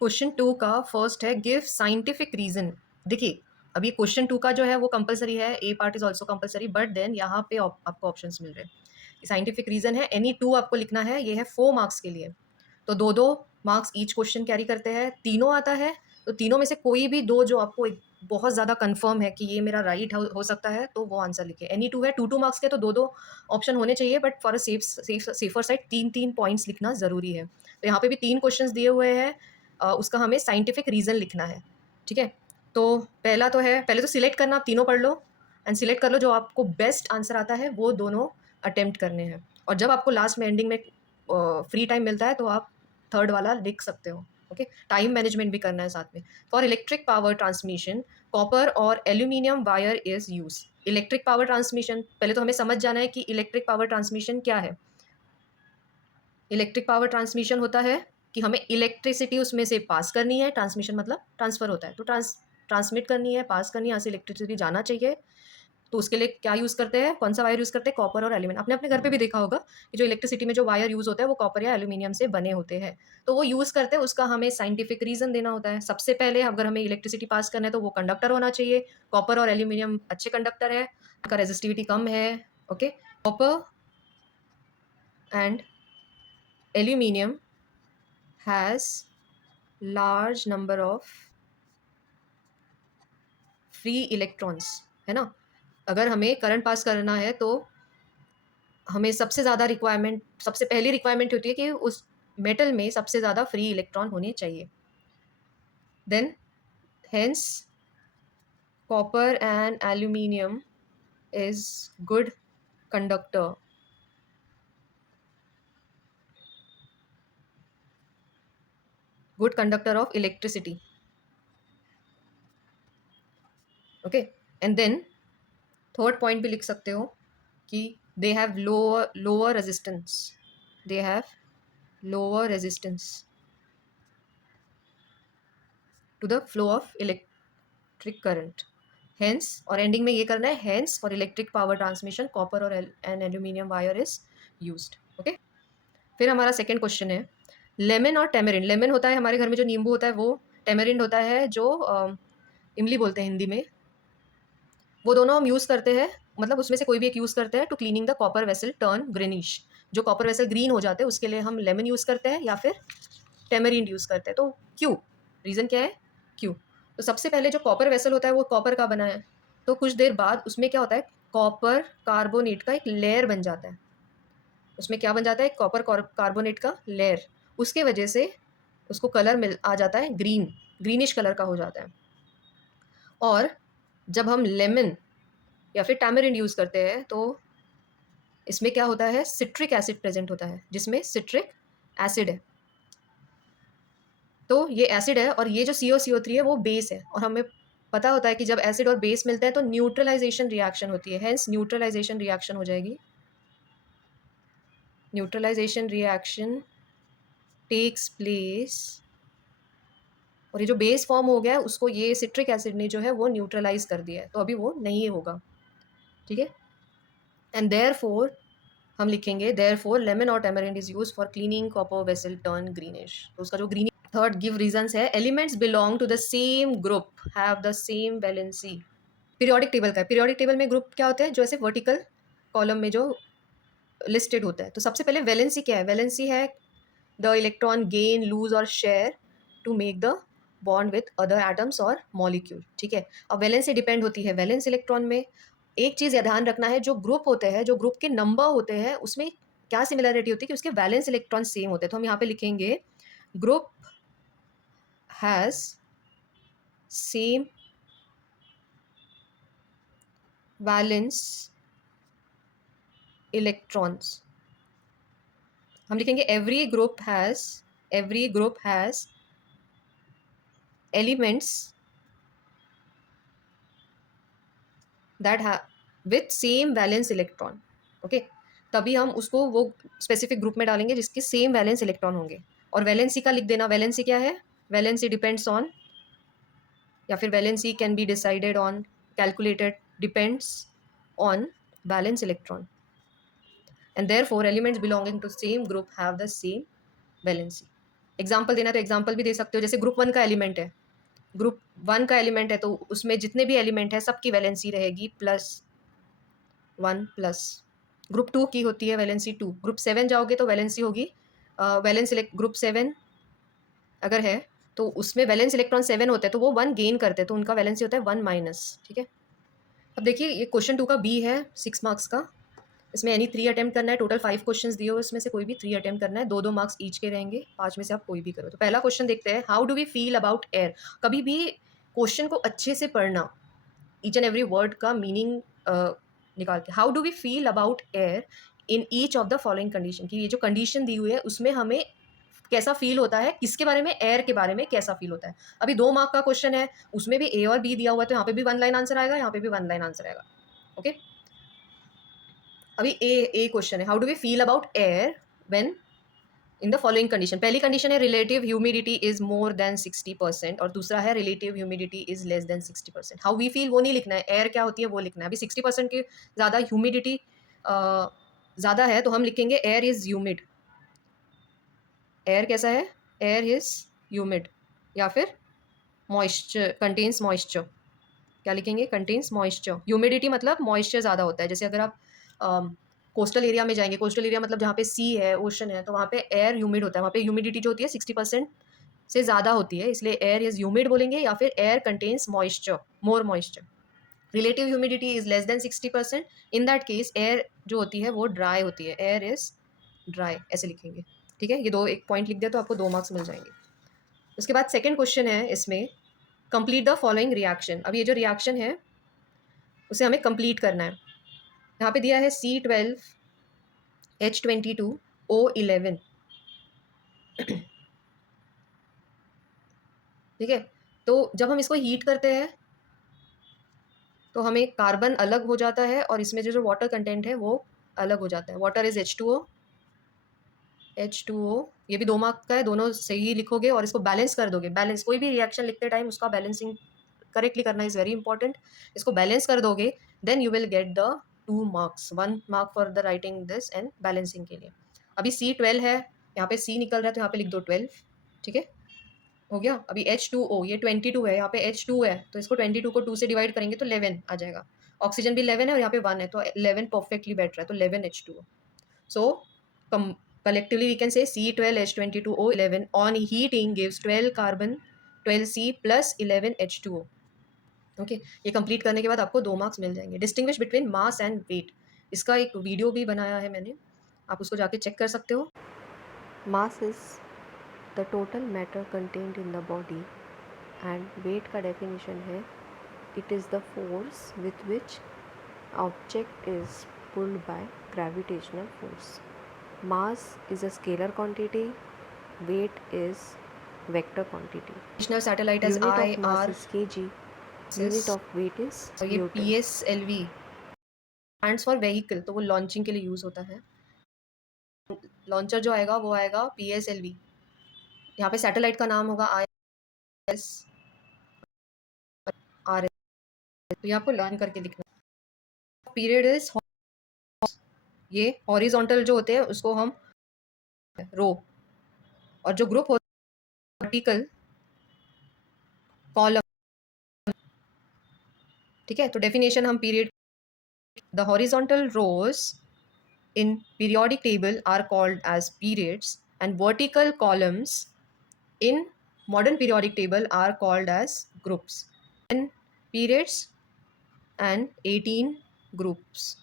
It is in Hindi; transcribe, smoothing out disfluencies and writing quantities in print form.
क्वेश्चन 2 का फर्स्ट है गिव साइंटिफिक रीजन। देखिए, अब ये क्वेश्चन 2 का जो है वो कंपलसरी है, A part is also compulsory, but then यहाँ पे आपको ऑप्शंस मिल रहे हैं। साइंटिफिक रीजन है, एनी 2 आपको लिखना है, ये है 4 मार्क्स के लिए। तो 2-2 मार्क्स ईच क्वेश्चन कैरी करते हैं, तीनों आता है तो तीनों में से कोई भी दो जो आपको बहुत ज़्यादा कंफर्म है कि ये मेरा राइट हो सकता है, तो वो आंसर लिखे। एनी 2 है, 2-2 मार्क्स के, तो 2-2 ऑप्शन होने चाहिए, but for a safer side 3-3 points लिखना ज़रूरी है। तो यहाँ पे भी 3 क्वेश्चंस दिए हुए हैं, उसका हमें साइंटिफिक रीज़न लिखना है। ठीक है, तो पहला तो है, पहले तो सिलेक्ट करना, आप तीनों पढ़ लो एंड सिलेक्ट कर लो जो आपको बेस्ट आंसर आता है, वो दोनों अटेम्प्ट करने हैं। और जब आपको लास्ट में एंडिंग में फ्री टाइम मिलता है तो आप थर्ड वाला लिख सकते हो। ओके, टाइम मैनेजमेंट भी करना है साथ में। For electric power transmission copper और aluminium wire is use. Electric power transmission, पहले तो हमें समझ जाना है कि इलेक्ट्रिक पावर ट्रांसमिशन क्या है। इलेक्ट्रिक पावर ट्रांसमिशन होता है कि हमें इलेक्ट्रिसिटी उसमें से पास करनी है, ट्रांसमिशन मतलब ट्रांसफ़र होता है, तो ट्रांसमिट करनी है, पास करनी है, यहाँ से इलेक्ट्रिसिटी जाना चाहिए। तो उसके लिए क्या यूज़ करते हैं, कौन सा वायर यूज़ करते हैं, कॉपर और एल्यूमिनियम। आपने अपने घर पे भी देखा होगा कि जो इलेक्ट्रिसिटी में जो वायर यूज़ होता है वो कॉपर या एल्यूमिनियम से बने होते हैं। तो वो यूज़ करते हैं, उसका हमें साइंटिफिक रीज़न देना होता है। सबसे पहले अगर हमें इलेक्ट्रिसिटी पास करना है तो वो कंडक्टर होना चाहिए। कॉपर और एल्यूमिनियम अच्छे कंडक्टर है, उनका रेजिस्टिविटी कम है। Okay, copper and aluminium has large number of free electrons, है ना। अगर हमें करंट पास करना है तो हमें सबसे ज़्यादा रिक्वायरमेंट, सबसे पहली रिक्वायरमेंट होती है कि उस मेटल में सबसे ज़्यादा फ्री इलेक्ट्रॉन होने चाहिए। Then hence copper and aluminium is good conductor, good conductor of electricity. Okay, and then third point भी लिख सकते हो कि they have lower resistance, they have lower resistance to the flow of electric current. Hence, और एंडिंग में ये करना है, hence for electric power transmission copper और and aluminium wire is used. Okay, फिर हमारा सेकंड क्वेश्चन है लेमन और टेमरिंड। लेमन होता है हमारे घर में जो नींबू होता है वो, टेमरिंड होता है जो इमली बोलते हैं हिंदी में। वो दोनों हम यूज़ करते हैं, मतलब उसमें से कोई भी एक यूज़ करते हैं to cleaning the copper vessel turn greenish. जो कॉपर वेसल ग्रीन हो जाते हैं उसके लिए हम लेमन यूज़ करते हैं या फिर टेमरिंड यूज़ करते हैं। तो क्यों, रीज़न क्या है, क्यों? तो सबसे पहले जो कॉपर वेसल होता है वो कॉपर का बना है, तो कुछ देर बाद उसमें क्या होता है, कॉपर कार्बोनेट का एक लेयर बन जाता है। उसमें क्या बन जाता है, कॉपर कार्बोनेट का लेयर। उसके वजह से उसको कलर मिल आ जाता है ग्रीन, ग्रीनिश कलर का हो जाता है। और जब हम लेमन या फिर टैमरिंड यूज़ करते हैं तो इसमें क्या होता है, सिट्रिक एसिड प्रेजेंट होता है, जिसमें सिट्रिक एसिड है। तो ये एसिड है और ये जो CO3 है वो बेस है, और हमें पता होता है कि जब एसिड और बेस मिलते हैं तो न्यूट्रलाइजेशन रिएक्शन होती है, हेंस न्यूट्रलाइजेशन रिएक्शन हो जाएगी। न्यूट्रलाइजेशन रिएक्शन टेक्स प्लेस, और ये जो बेस फॉर्म हो गया है उसको ये सिट्रिक एसिड ने जो है वो न्यूट्रलाइज कर दिया है, तो अभी वो नहीं होगा। ठीक है, एंड देयरफॉर हम लिखेंगे देयरफॉर लेमन और tamarind is used for cleaning copper vessel turn greenish. तो उसका जो ग्रीन, थर्ड गिव रीजंस है, elements belong to the same group have the same valency. Periodic table का है, पीरियोडिक टेबल में ग्रुप क्या होते हैं, जो ऐसे वर्टिकल कॉलम में जो लिस्टेड होता है। तो सबसे पहले वैलेंसी क्या है, वैलेंसी है द इलेक्ट्रॉन गेन लूज और share to make the bond with other atoms और मॉलिक्यूल। ठीक है, अब वैलेंसी डिपेंड होती है वैलेंस इलेक्ट्रॉन में। एक चीज़ ध्यान रखना है, जो ग्रुप होते हैं, जो ग्रुप के नंबर होते हैं उसमें क्या सिमिलरिटी होती है कि उसके वैलेंस इलेक्ट्रॉन सेम होते हैं। तो हम यहाँ पे लिखेंगे group has same valence electrons. हम लिखेंगे every group has elements that with same valence electron. Okay, तभी हम उसको वो स्पेसिफिक ग्रुप में डालेंगे जिसके सेम वैलेंस इलेक्ट्रॉन होंगे। और वैलेंसी का लिख देना, वैलेंसी क्या है, वैलेंसी डिपेंड्स ऑन, या फिर valency can be decided on, calculated, depends on valence electron, and therefore elements belonging to same group have the same valency. Example देना तो एग्जाम्पल भी दे सकते हो, जैसे ग्रुप 1 का एलिमेंट है, ग्रुप 1 का एलिमेंट है तो उसमें जितने भी एलिमेंट है सबकी वैलेंसी रहेगी +1 प्लस। ग्रुप 2 की होती है वैलेंसी 2। ग्रुप 7 जाओगे तो वैलेंसी होगी वैलेंस ग्रुप 7 अगर है तो उसमें वैलेंस इलेक्ट्रॉन 7 होते हैं तो वो 1 गेन करते हैं तो उनका वैलेंसी होता है 1 माइनस। ठीक है, अब देखिए ये क्वेश्चन 2 का बी है 6 मार्क्स का। इसमें एनी 3 अटेम्प्ट करना है, टोटल 5 क्वेश्चंस दिए हुए इसमें से कोई भी 3 अटेम्प्ट करना है, 2-2 मार्क्स ईच के रहेंगे, 5 में से आप कोई भी करो। तो पहला क्वेश्चन देखते हैं, how do we feel about air. कभी भी क्वेश्चन को अच्छे से पढ़ना, ईच एंड एवरी वर्ड का मीनिंग निकाल के। How do we feel about air in each of the following condition, कि ये जो कंडीशन दी हुई है उसमें हमें कैसा फील होता है, किसके बारे में, एयर के बारे में कैसा फील होता है। अभी 2 मार्क का क्वेश्चन है, उसमें भी ए और बी दिया हुआ है तो यहाँ पे भी 1 लाइन आंसर आएगा, यहाँ पे भी 1 लाइन आंसर आएगा। ओके, अभी ए क्वेश्चन है, how do we feel about air when in the following condition. पहली कंडीशन है relative humidity is more than 60% और दूसरा है relative humidity is less than 60%। How we feel वो नहीं लिखना है, एयर क्या होती है वो लिखना है। अभी 60% की ज़्यादा ह्यूमिडिटी ज़्यादा है तो हम लिखेंगे एयर इज ह्यूमिड। एयर कैसा है, एयर इज ह्यूमिड, या फिर मॉइस्चर कंटेन्स मॉइस्चर, क्या लिखेंगे, कंटेन्स मॉइस्चर। ह्यूमिडिटी मतलब मॉइस्चर ज़्यादा होता है। जैसे अगर आप कोस्टल एरिया में जाएंगे, कोस्टल एरिया मतलब जहाँ पे सी है, ओशन है, तो वहाँ पे एयर ह्यूमिड होता है, वहाँ पे ह्यूमिडिटी जो होती है 60% से ज़्यादा होती है, इसलिए एयर इज़ ह्यूमिड बोलेंगे, या फिर air contains moisture, more moisture. Relative humidity is less than 60%, in that case air जो होती है वो ड्राई होती है, एयर इज़ ड्राई, ऐसे लिखेंगे। ठीक है, ये दो एक पॉइंट लिख दिया तो आपको 2 मार्क्स मिल जाएंगे। उसके बाद सेकेंड क्वेश्चन है इसमें, कंप्लीट द फॉलोइंग रिएक्शन। अब ये जो रिएक्शन है उसे हमें कंप्लीट करना है। यहाँ पे दिया है C12H22O11। ठीक है, तो जब हम इसको हीट करते हैं तो हमें कार्बन अलग हो जाता है और इसमें जो जो वाटर कंटेंट है वो अलग हो जाता है। वाटर इज H2O, ये भी 2 मार्क का है, दोनों सही लिखोगे और इसको बैलेंस कर दोगे। बैलेंस, कोई भी रिएक्शन लिखते टाइम उसका बैलेंसिंग करेक्टली करना इज़ वेरी इंपॉर्टेंट। इसको बैलेंस कर दोगे then you will get the 2 marks, 1 mark for the writing this and balancing के लिए। अभी C12 है, यहाँ पे C निकल रहा है तो यहाँ पे लिख दो 12। ठीक है, हो गया। अभी H2O, ये 22 है, यहाँ पे H2 है तो इसको 22 को 2 से डिवाइड करेंगे तो 11 आ जाएगा। ऑक्सीजन भी 11 है और यहाँ पे 1 है तो 11 परफेक्टली बैठ रहा है तो 11H2O। So collectively we can say C12H22O11 on heating gives 12 carbon 12C plus 11H2O। Okay, ये कंप्लीट करने के बाद आपको 2 मार्क्स मिल जाएंगे। Distinguish between mass and weight, इसका एक वीडियो भी बनाया है मैंने, आप उसको जाके चेक कर सकते हो। Mass is the total matter content in the body and weight का डेफिनेशन है it is the force with which object is pulled by gravitational force. Mass is a scalar quantity, weight is vector quantity. National satellite as unit of mass IR, is kg, unit of weight is और ये newton. PSLV stands for vehicle, तो वो लॉन्चिंग के लिए यूज़ होता है। लॉन्चर जो आएगा वो आएगा PSLV। यहाँ पे सैटेलाइट का नाम होगा ISRS, तो ये आपको लर्न करके लिखना। पीरियड इज, ये हॉरिजॉन्टल जो होते हैं उसको हम रो, और जो ग्रुप होता है वर्टिकल कॉलम। ठीक है, तो डेफिनेशन हम period, the horizontal rows in periodic table are called as periods and vertical columns in modern periodic table are called as groups. 10 periods and 18 groups.